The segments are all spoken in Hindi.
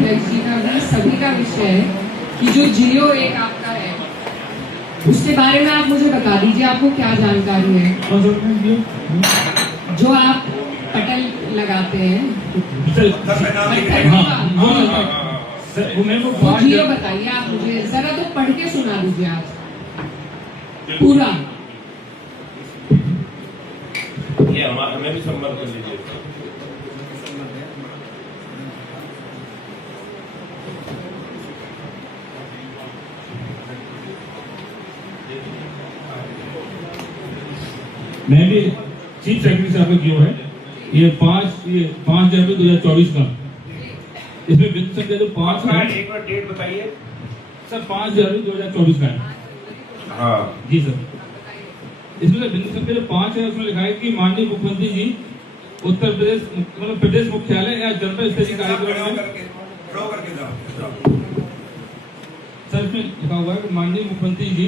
अध्यक्ष जी का भी सभी का विषय है कि जो जियो एक आपका है उसके बारे में आप मुझे बता दीजिए, आपको क्या जानकारी है? जो आप पटल लगाते हैं वो जियो बताइए आप मुझे, जरा तो पढ़ के सुना दीजिए आप पूरा। ये हमें भी संपर्क कर लीजिए। मैं भी चीफ सेक्रेटरी साहब का जियो है, ये 5 जनवरी 2024 का, इसमें वित्त संख्या जो 5 है, एक बार डेट बताइए सर। 5 जनवरी 2024 का है। हाँ जी सर। इसमें बिंदु संख्या जो 5 है उसमें लिखा है कि माननीय मुख्यमंत्री जी उत्तर प्रदेश मतलब प्रदेश मुख्यालय या जनपद स्तरीय कार्यक्रम में, सर इसमें लिखा हुआ है कि माननीय मुख्यमंत्री जी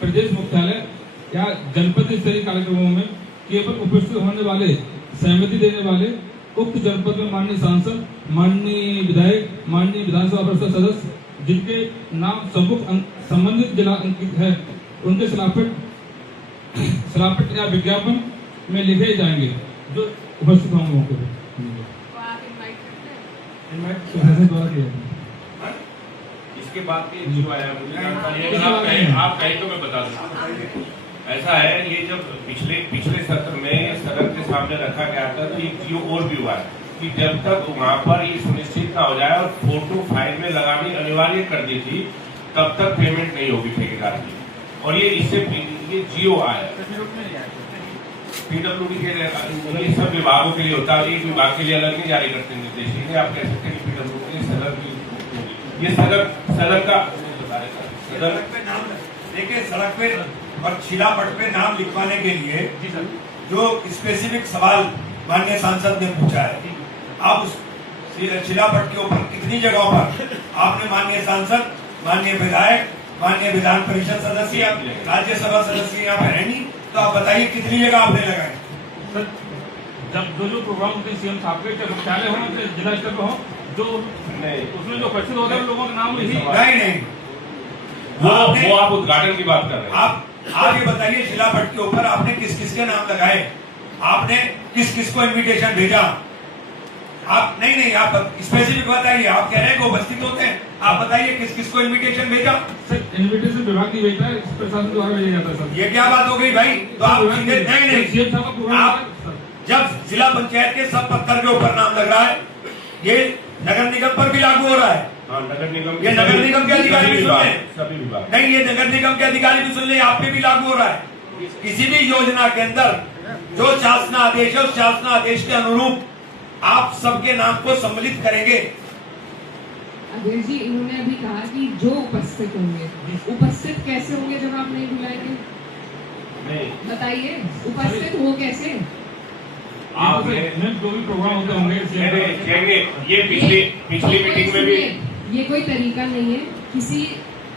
प्रदेश मुख्यालय या जनपद स्तरीय कार्यक्रमों में केवल उपस्थित होने वाले, सहमति देने वाले उक्त जनपद में माननीय सांसद, माननीय विधायक, माननीय विधानसभा परिषद सदस्य जिनके नाम संबंधित जिला अंकित है उनके सलापट या विज्ञापन में लिखे जाएंगे जो उपस्थित होंगे मौके पर। इसके बाद जो आया आप कहें तो मैं बता दूं। ऐसा है, ये जब पिछले सत्र में सदन के सामने रखा गया था तो एक जियो और भी हुआ है कि जब तक वहां पर ये सुनिश्चित ना हो जाए और फोटो फाइल में लगानी अनिवार्य कर दी थी तब तक पेमेंट नहीं होगी ठेकेदार की। और ये इससे ये जियो आया पीडब्ल्यूडी के ये सब विभागों के लिए होता है, एक विभाग के लिए अलग नहीं जारी करते निर्देश। आप कह सकते हैं कि पीडब्ल्यूडी सदन की ये सदन का देखिए सड़क पे और शिलापट पे नाम लिखवाने के लिए जो स्पेसिफिक सवाल माननीय सांसद ने पूछा है, आप उस शिलापट के ऊपर कितनी जगहों पर आपने माननीय सांसद, माननीय विधायक, माननीय विधान परिषद सदस्य, राज्यसभा सदस्य यहाँ पे है नहीं, तो आप बताइए कितनी जगह आपने लगाए? सर जब जो प्रोग्राम होते हैं सीएम साहब के, चाहे मुख्यालय हो चाहे जिला स्तर पर हो, जो उसमें जो उपस्थित होते हैं लोगों के नाम नहीं वो आप उद्घाटन की बात कर रहे हैं। आप ये बताइए शिलापट के ऊपर आपने किस किस के नाम लगाए, आपने किस किस को इनविटेशन भेजा? आप नहीं आप स्पेसिफिक बताइए। आप कह रहे हैं कि उपस्थित होते हैं, आप बताइए किस किस को इनविटेशन भेजा? सर इनविटेशन विभाग की भेजता है, प्रशासन द्वारा भेजा जाता है सर। ये क्या बात हो गई भाई? तो आप सीधे नहीं आप जब जिला पंचायत के सब पत्थर के ऊपर नाम लग रहा है, ये नगर निगम पर भी लागू हो रहा है। नगर निगम ये नगर निगम के अधिकारी भी सुन रहे सभी विभाग नहीं, ये नगर निगम के अधिकारी भी सुन रहे, आप पे भी लागू हो रहा है। किसी भी योजना के अंदर जो शासनादेश है उस शासनादेश के अनुरूप आप सबके नाम को सम्मिलित करेंगे। अध्यक्ष जी इन्होंने अभी कहा कि जो उपस्थित होंगे, उपस्थित कैसे होंगे जब आप नहीं बुलाएंगे? बताइए उपस्थित हो कैसे? आप जो भी प्रोग्राम होते होंगे ये पिछली मीटिंग में भी ये कोई तरीका नहीं है, किसी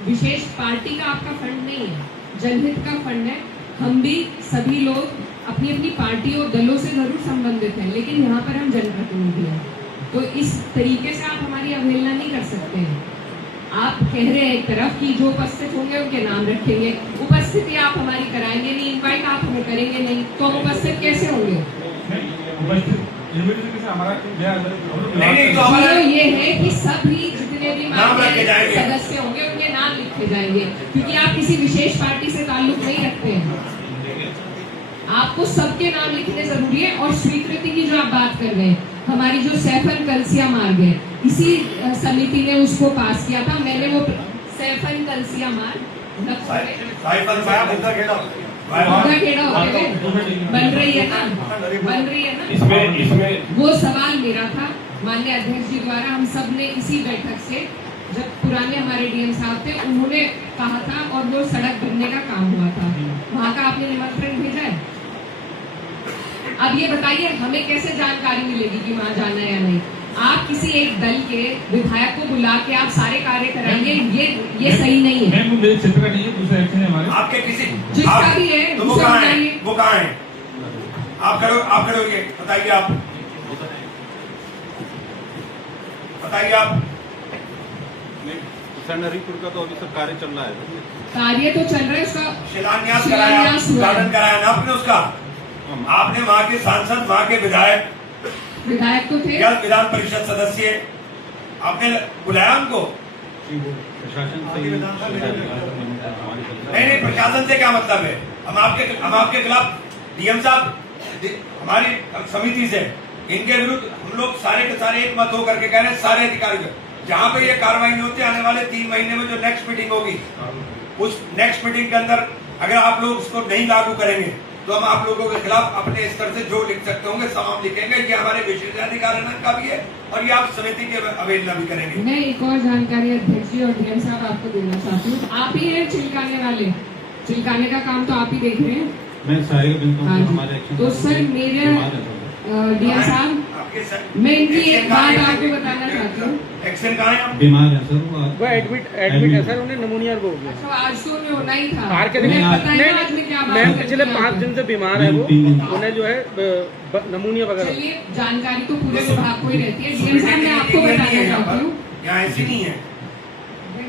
विशेष पार्टी का आपका फंड नहीं है, जनहित का फंड है। हम भी सभी लोग अपनी अपनी पार्टी और दलों से जरूर संबंधित हैं, लेकिन यहाँ पर हम जनप्रतिनिधि हैं, तो इस तरीके से आप हमारी अवहेलना नहीं कर सकते हैं। आप कह रहे हैं एक तरफ कि जो उपस्थित होंगे उनके नाम रखेंगे, उपस्थिति आप हमारी कराएंगे नहीं, इनवाइट आप हमें करेंगे नहीं, तो हम उपस्थित कैसे होंगे? तो ये है कि सभी जितने भी सदस्य होंगे उनके नाम लिखे जाएंगे, क्योंकि आप किसी विशेष पार्टी से ताल्लुक नहीं रखते हैं। आपको सबके नाम लिखने जरूरी है। और स्वीकृति की जो आप बात कर रहे हैं, हमारी जो सैफन कलसिया मार्ग है, इसी समिति ने उसको पास किया था। मैंने वो सैफन कलसिया मार्ग बन रही है ना इसमें वो सवाल मेरा था माननीय अध्यक्ष जी द्वारा। हम सब ने इसी बैठक से, जब पुराने हमारे डीएम साहब थे, उन्होंने कहा था और वो सड़क बनने का काम हुआ था, वहाँ का आपने निमंत्रण भेजा है। अब ये बताइए हमें कैसे जानकारी मिलेगी कि वहाँ जाना है या नहीं? आप किसी एक दल के विधायक को बुला के आप सारे कार्य कराएंगे, ये सही नहीं है। मेरे क्षेत्र का नहीं है, दूसरे एक्शन है हमारे। आपके किसी जिसका भी है तो वो कहाँ है? आप करोगे, बताइए आप हरिपुर का तो अभी सब कार्य चल रहा है। कार्य तो चल रहा है, उसका शिलान्यास कराया, शिलान्यास हुआ है। उद्घाटन कराया ना आपने उसका। आपने वहाँ के सांसद, वहाँ के विधायक तो थे, या विधान परिषद सदस्य, आपने बुलाया उनको? प्रशासन से नहीं, प्रशासन से क्या मतलब है? हम आपके खिलाफ डीएम साहब, हमारी समिति से इनके विरुद्ध हम लोग सारे के सारे एक मत होकर के कह रहे हैं, सारे अधिकारी जहाँ पे ये कार्रवाई नहीं होती, आने वाले 3 महीने में जो नेक्स्ट मीटिंग होगी, उस नेक्स्ट मीटिंग के अंदर अगर आप लोग इसको नहीं लागू करेंगे तो हम आप लोगों के खिलाफ अपने स्तर से जो लिख सकते होंगे सब हम लिखेंगे। ये हमारे विशेषाधिकार का भी है और ये आप समिति की अवहेलना भी करेंगे। मैं एक और जानकारी अध्यक्ष जी और डीएम साहब आपको देना चाहती हूँ। आप ही हैं चिलकाने वाले, चिलकाने का काम तो आप ही देख रहे हैं। मैं सारे हमारे तो सर मेरे डीएम साहब, मैं इनकी एक बात आपको बताना चाहती हूँ। एक्शन कहाँ है? बीमार है सर, वो एडमिट है सर, उन्हें निमोनिया हो गया। अच्छा, आज तो उन्हें होना ही था। बाहर के उन्हें दिन- पता ही नहीं, था आज मैं क्या बात मैम करने पिछले जा रही 5 हूँ। दिन से बीमार है वो, 3 दिन। उन्हें जो है निमोनिया वगैरह। चलिए, जानकारी तो पूरे विभाग को ही रहती है। डीएम साहब, मैं आपको बताना चाहती हूँ यहाँ ऐसी नहीं है।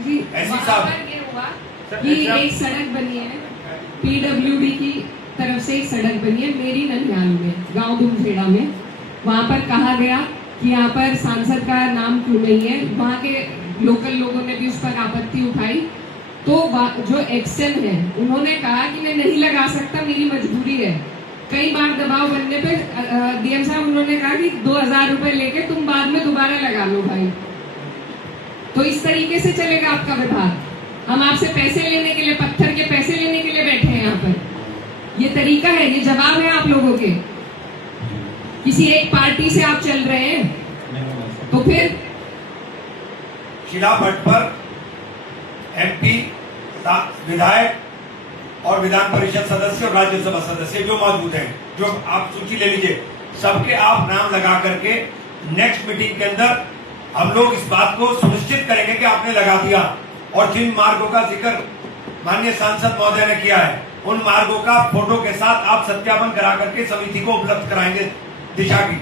जी, ऐसी वहाँ साहब। पर ये हुआ कि एक सड़क बनी है, पीडब्ल्यूडी की तरफ से एक सड़क बनी है मेरी ननिहाल में, गांव दुमखेड़ा में। वहां पर कहा गया कि यहाँ पर सांसद का नाम क्यों नहीं है। वहाँ के लोकल लोगों ने भी उस पर आपत्ति उठाई, तो जो एक्शन है उन्होंने कहा कि मैं नहीं लगा सकता, मेरी मजबूरी है। कई बार दबाव बनने पे डीएम साहब उन्होंने कहा कि 2000 रुपए लेके तुम बाद में दोबारा लगा लो भाई। तो इस तरीके से चलेगा आपका विभाग? हम आपसे पैसे लेने के लिए, पत्थर के पैसे लेने के लिए बैठे हैं यहाँ पर? ये तरीका है, ये जवाब है आप लोगों के? किसी एक पार्टी से आप चल रहे हैं तो फिर? शीला भट्ट पर एमपी, विधायक और विधान परिषद सदस्य और राज्यसभा सदस्य जो मौजूद हैं, जो आप सूची ले लीजिए, सबके आप नाम लगा करके नेक्स्ट मीटिंग के अंदर हम लोग इस बात को सुनिश्चित करेंगे कि आपने लगा दिया। और जिन मार्गों का जिक्र माननीय सांसद महोदय ने किया है, उन मार्गों का फोटो के साथ आप सत्यापन करा करके समिति को उपलब्ध कराएंगे दिशा की।